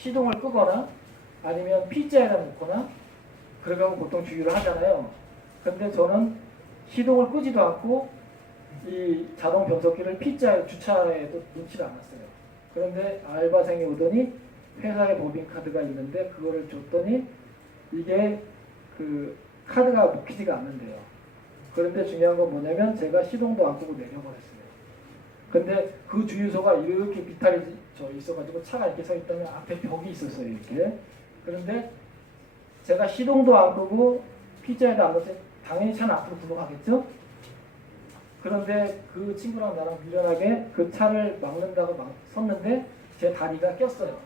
시동을 끄거나 아니면 P자에다 놓거나 그렇게 하고 보통 주유를 하잖아요. 근데 저는 시동을 끄지도 않고 이 자동 변속기를 P자에 주차에도 놓지를 않았어요. 그런데 알바생이 오더니 회사에 법인카드가 있는데 그거를 줬더니 이게 그 카드가 먹히지가 않는데요. 그런데 중요한 건 뭐냐면 제가 시동도 안 끄고 내려버렸어요. 근데 그 주유소가 이렇게 비탈이 있어가지고 차가 이렇게 서 있다면 앞에 벽이 있었어요. 이렇게. 그런데 제가 시동도 안 끄고 P자에도 안 넣었어요. 당연히 차는 앞으로 굴러가겠죠? 그런데 그 친구랑 나랑 미련하게 그 차를 막는다고 섰는데 제 다리가 꼈어요.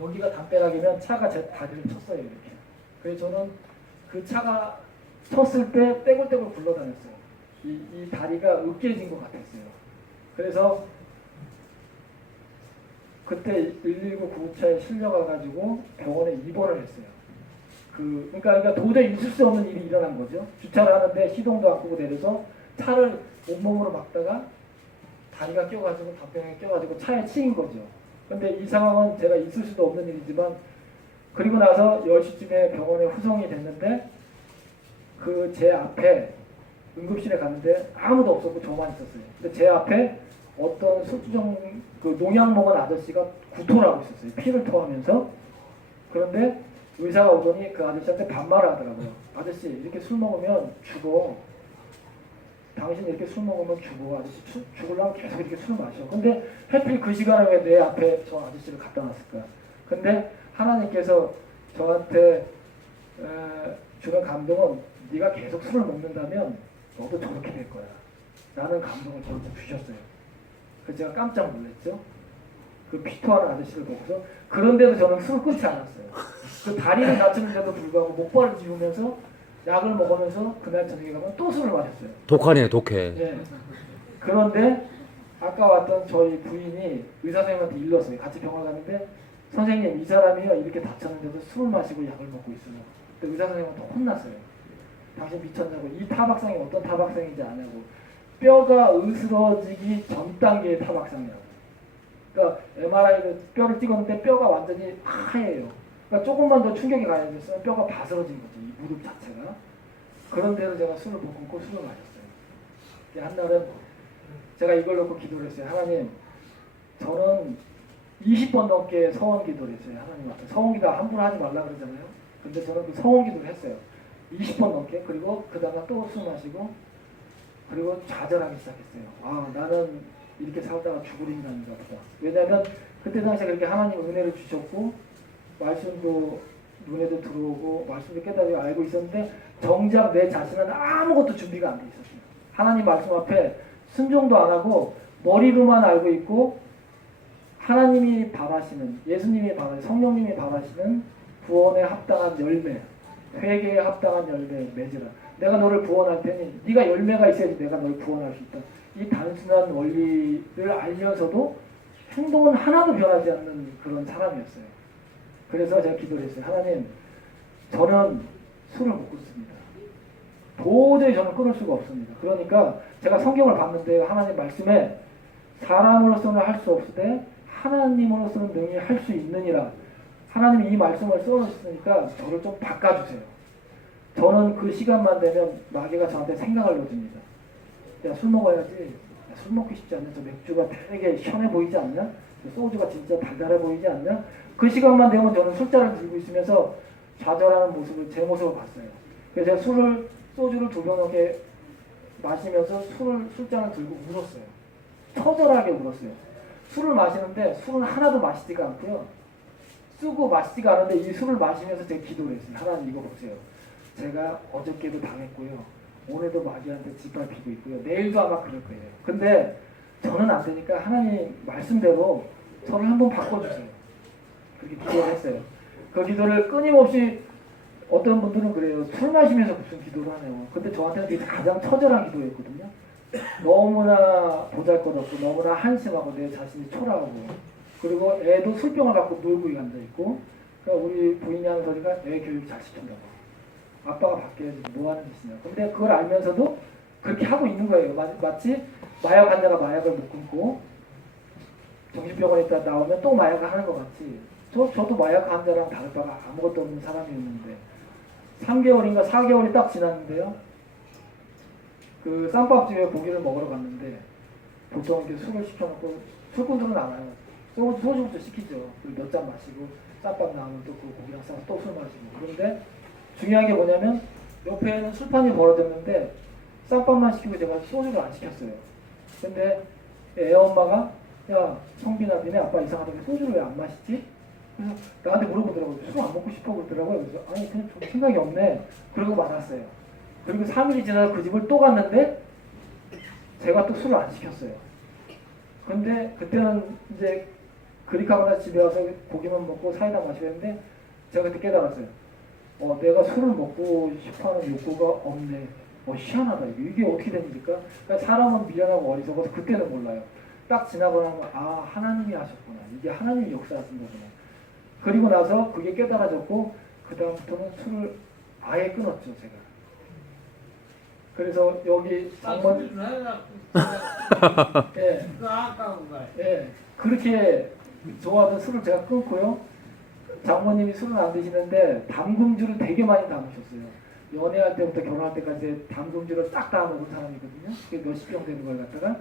여기가 담벼락이면 차가 제 다리를 쳤어요. 이렇게. 그래서 저는 그 차가 쳤을 때 떼굴떼굴 굴러다녔어요. 이 다리가 으깨진 것 같았어요. 그래서 그때 119 구급차에 실려가가지고 병원에 입원을 했어요. 그러니까 도저히 있을 수 없는 일이 일어난 거죠. 주차를 하는데 시동도 안 끄고 내려서 차를 온몸으로 막다가 다리가 껴가지고 담벼락에 껴가지고 차에 치인 거죠. 근데 이 상황은 제가 있을 수도 없는 일이지만 그리고 나서 10시쯤에 병원에 후송이 됐는데 그 제 앞에 응급실에 갔는데 아무도 없었고 저만 있었어요. 근데 제 앞에 어떤 소주정 그 농약 먹은 아저씨가 구토를 하고 있었어요. 피를 토하면서. 그런데 의사가 오더니 그 아저씨한테 반말을 하더라고요. 아저씨 이렇게 술 먹으면 죽어. 당신 이렇게 술 먹으면 죽어. 아저씨 죽으려면 계속 이렇게 술 마셔. 근데 하필 그 시간에 왜 내 앞에 저 아저씨를 갖다 놨을까. 근데 하나님께서 저한테 주는 감동은 네가 계속 술을 먹는다면 너도 저렇게 될 거야. 라는 감동을 저한테 주셨어요. 그래서 제가 깜짝 놀랐죠. 그 피토하는 아저씨를 보고서. 그런데도 저는 술을 끊지 않았어요. 그 다리를 다치는데도 불구하고 목발을 쥐우면서 약을 먹으면서 그날 저녁에 가면 또 술을 마셨어요. 독하네요, 독해. 네. 그런데 아까 왔던 저희 부인이 의사 선생님한테 일렀어요. 같이 병원 갔는데 선생님 이 사람이요 이렇게 다쳤는데도 술을 마시고 약을 먹고 있어요. 근데 의사 선생님은 더 혼났어요. 당신 미쳤냐고. 이 타박상이 어떤 타박상인지 아냐고. 뼈가 으스러지기 전 단계의 타박상이라고. 그러니까 MRI로 뼈를 찍었는데 뼈가 완전히 하얘요. 그러니까 조금만 더 충격이 가해졌으면 뼈가 바스러진 거죠. 이 무릎 자체가. 그런데도 제가 술을 못 끊고 술을 마셨어요. 한날은 제가 이걸 놓고 기도를 했어요. 하나님, 저는 20번 넘게 서원 기도를 했어요. 하나님한테. 서원 기도 함부로 하지 말라 그러잖아요. 근데 저는 그 서원 기도를 했어요. 20번 넘게. 그리고 그 다음에 또 술 마시고 그리고 좌절하기 시작했어요. 아, 나는 이렇게 살다가 죽을 인간인가 보다. 왜냐하면 그때 당시에 그렇게 하나님 은혜를 주셨고 말씀도 눈에도 들어오고 말씀도 깨달고 알고 있었는데 정작 내 자신은 아무것도 준비가 안 돼 있었어요. 하나님 말씀 앞에 순종도 안 하고 머리로만 알고 있고 하나님이 바라시는, 예수님이 바라시는, 성령님이 바라시는 구원에 합당한 열매, 회개에 합당한 열매 맺으라. 내가 너를 구원할 테니 네가 열매가 있어야지 내가 너를 구원할 수 있다. 이 단순한 원리를 알면서도 행동은 하나도 변하지 않는 그런 사람이었어요. 그래서 제가 기도를 했어요. 하나님, 저는 술을 못 끊습니다. 도저히 저는 끊을 수가 없습니다. 그러니까 제가 성경을 봤는데 하나님 말씀에 사람으로서는 할 수 없으되 하나님으로서는 능히 할 수 있느니라. 하나님이 이 말씀을 써주셨으니까 저를 좀 바꿔주세요. 저는 그 시간만 되면 마귀가 저한테 생각을 넣어줍니다. 야, 술 먹어야지. 야, 술 먹기 쉽지 않냐? 저 맥주가 되게 시원해 보이지 않냐? 소주가 진짜 달달해 보이지 않냐? 그 시간만 되면 저는 술잔을 들고 있으면서 좌절하는 모습을, 제 모습을 봤어요. 그래서 제가 소주를 2병 넘게 마시면서 술잔을 들고 울었어요. 처절하게 울었어요. 술을 마시는데 술은 하나도 마시지가 않고요. 쓰고 마시지가 않은데 이 술을 마시면서 제가 기도를 했어요. 하나님 이거 보세요. 제가 어저께도 당했고요. 오늘도 마귀한테 짓밟히고 있고요. 내일도 아마 그럴 거예요. 근데 저는 안 되니까 하나님 말씀대로 저를 한번 바꿔주세요. 그렇게 기도를 했어요. 그 기도를 끊임없이 어떤 분들은 그래요. 술 마시면서 무슨 기도를 하네요. 근데 저한테는 그게 가장 처절한 기도였거든요. 너무나 보잘것없고 너무나 한심하고 내 자신이 초라하고 그리고 애도 술병을 갖고 놀고 앉아있고 그러니까 우리 부인이 하는 소리가 애 교육 잘 시킨다고. 아빠가 바뀌어야지 뭐 하는 짓이냐. 근데 그걸 알면서도 그렇게 하고 있는 거예요. 마치 마약 환자가 마약을 못 끊고 정신병원에 있다 나오면 또 마약을 하는 것 같지. 저도 마약 환자랑 다를 바가 아무것도 없는 사람이었는데 3개월인가 4개월이 딱 지났는데요. 그 쌈밥집에 고기를 먹으러 갔는데 보통 이렇게 술을 시켜놓고 술꾼들은 알아요. 소주부터 시키죠. 그리고 몇 잔 마시고 쌈밥 나오면 또 그 고기랑 싸서 또 술 마시고. 그런데 중요한 게 뭐냐면 옆에는 술판이 벌어졌는데 쌈밥만 시키고 제가 소주를 안 시켰어요. 근데 애 엄마가 야 성빈아 니네 아빠 이상하다고 소주를 왜 안 마시지? 그래서 나한테 물어보더라고요. 술 안 먹고 싶어 그러더라고요. 그래서 아니 그냥 좀 생각이 없네. 그러고 말았어요. 그리고 3일이 지나서 그 집을 또 갔는데 제가 또 술을 안 시켰어요. 근데 그때는 이제 그릭하거나 집에 와서 고기만 먹고 사이다 마시고 했는데 제가 그때 깨달았어요. 내가 술을 먹고 싶어하는 욕구가 없네. 희한하다. 이게 어떻게 된 일일까? 그러니까 사람은 미련하고 어리석어서 그때는 몰라요. 딱 지나고 나면 하나님이 하셨구나. 이게 하나님이 역사하신 거구나. 그리고 나서 그게 깨달아졌고 그 다음부터는 술을 아예 끊었죠. 제가. 그래서 여기 장모님 예, 예, 그렇게 좋아하던 술을 제가 끊고요. 장모님이 술을 안 드시는데 담금주를 되게 많이 담으셨어요. 연애할 때부터 결혼할 때까지 담금주를 싹 다 먹은 사람이거든요. 그게 몇십 병 되는 걸 갖다가.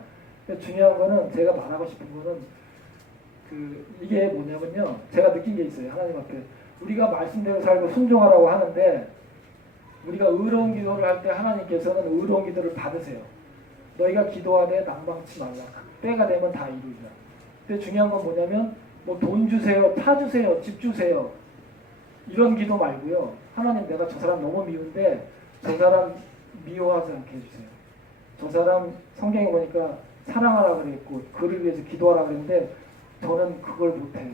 중요한 거는 제가 말하고 싶은 거는 이게 뭐냐면요. 제가 느낀 게 있어요. 하나님 앞에 우리가 말씀대로 살고 순종하라고 하는데 우리가 의로운 기도를 할 때 하나님께서는 의로운 기도를 받으세요. 너희가 기도하되 낭망치 말라. 때가 되면 다 이루리라. 근데 중요한 건 뭐냐면 돈 주세요, 차 주세요, 집 주세요. 이런 기도 말고요. 하나님 내가 저 사람 너무 미운데 저 사람 미워하지 않게 해주세요. 저 사람 성경에 보니까 사랑하라 그랬고 그를 위해서 기도하라 그랬는데 저는 그걸 못해요.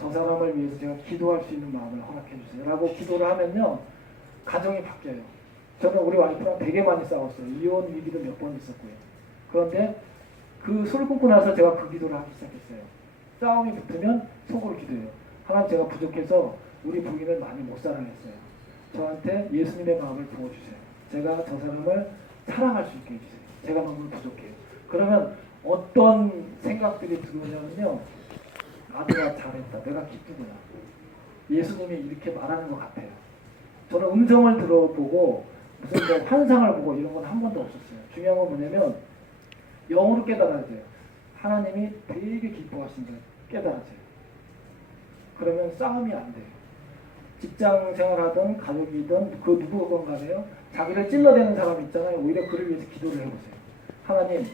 저 사람을 위해서 제가 기도할 수 있는 마음을 허락해 주세요. 라고 기도를 하면요. 가정이 바뀌어요. 저는 우리 와이프랑 되게 많이 싸웠어요. 이혼 위기도 몇 번 있었고요. 그런데 그 술을 끊고 나서 제가 그 기도를 하기 시작했어요. 싸움이 붙으면 속으로 기도해요. 하나님 제가 부족해서 우리 부인을 많이 못 사랑했어요. 저한테 예수님의 마음을 부어주세요. 제가 저 사람을 사랑할 수 있게 해주세요. 제가 너무 부족해요. 그러면 어떤 생각들이 들어오냐면요. 내가 잘했다. 내가 기쁘구나. 예수님이 이렇게 말하는 것 같아요. 저는 음성을 들어보고 무슨 환상을 보고 이런 건 한 번도 없었어요. 중요한 건 뭐냐면 영으로 깨달아야 돼요. 하나님이 되게 기뻐하신다. 깨달아져요. 그러면 싸움이 안 돼요. 직장 생활하든 가족이든 그 누구건 간에요. 자기를 찔러대는 사람 있잖아요. 오히려 그를 위해서 기도를 해보세요. 하나님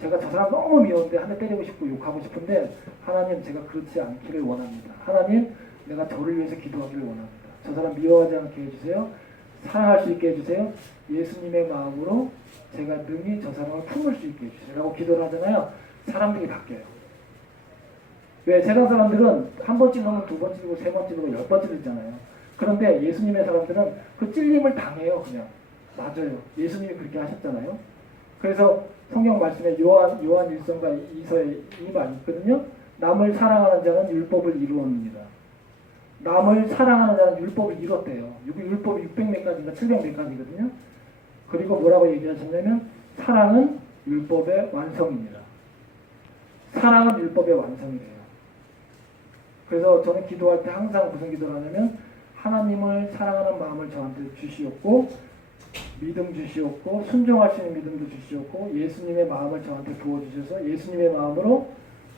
제가 저 사람 너무 미웠는데 한 대 때리고 싶고 욕하고 싶은데 하나님 제가 그렇지 않기를 원합니다. 하나님 내가 저를 위해서 기도하기를 원합니다. 저 사람 미워하지 않게 해주세요. 사랑할 수 있게 해주세요. 예수님의 마음으로 제가 능히 저 사람을 품을 수 있게 해주세요. 라고 기도를 하잖아요. 사람들이 바뀌어요. 왜 세상 사람들은 한 번 찔러면 두 번 찔리고 세 번 찔리고 열 번 찔리잖아요. 그런데 예수님의 사람들은 그 찔림을 당해요. 그냥. 맞아요. 예수님이 그렇게 하셨잖아요. 그래서 성경 말씀에 요한 1서과 2서에 이 말이 있거든요. 남을 사랑하는 자는 율법을 이루었습니다. 남을 사랑하는 자는 율법을 이뤘대요. 율법이 600몇 가지인가 700몇 가지거든요. 그리고 뭐라고 얘기하셨냐면 사랑은 율법의 완성입니다. 사랑은 율법의 완성이래요. 그래서 저는 기도할 때 항상 무슨 기도를 하냐면 하나님을 사랑하는 마음을 저한테 주시옵고 믿음 주시옵고 순종할 수 있는 믿음도 주시옵고 예수님의 마음을 저한테 부어주셔서 예수님의 마음으로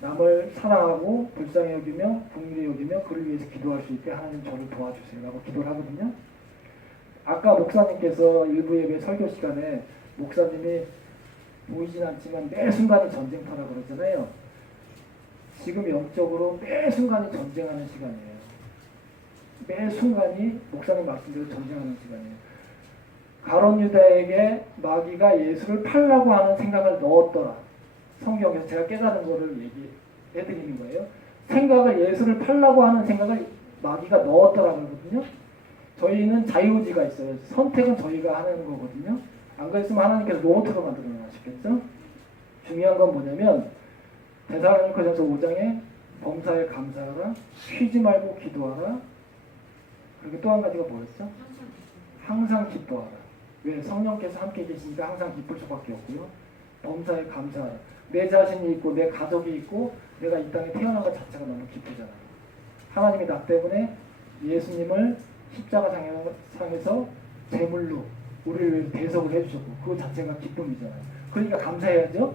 남을 사랑하고 불쌍히 여기며 긍휼히 여기며 그를 위해서 기도할 수 있게 하나님 저를 도와주세요 라고 기도를 하거든요. 아까 목사님께서 일부 예배 설교 시간에 목사님이 보이진 않지만 매 순간이 전쟁터라 그러잖아요. 지금 영적으로 매 순간이 전쟁하는 시간이에요. 매 순간이 목사님 말씀대로 전쟁하는 시간이에요. 가룟 유다에게 마귀가 예수를 팔라고 하는 생각을 넣었더라. 성경에서 제가 깨달은 거를 얘기해드리는 거예요. 생각을 예수를 팔라고 하는 생각을 마귀가 넣었더라는 거거든요. 저희는 자유의지가 있어요. 선택은 저희가 하는 거거든요. 안 그랬으면 하나님께서 로봇으로 만들어 놔시겠죠? 중요한 건 뭐냐면 데살로니가전서 5장에 범사에 감사하라, 쉬지 말고 기도하라. 그리고 또 한 가지가 뭐였죠? 항상 기뻐하라. 왜? 성령께서 함께 계시니까 항상 기쁠 수밖에 없고요. 범사에 감사하라. 내 자신이 있고 내 가족이 있고 내가 이 땅에 태어난 것 자체가 너무 기쁘잖아. 하나님이 나 때문에 예수님을 십자가 상에서 제물로 우리를 위해서 대속을 해주셨고 그 자체가 기쁨이잖아요. 그러니까 감사해야죠.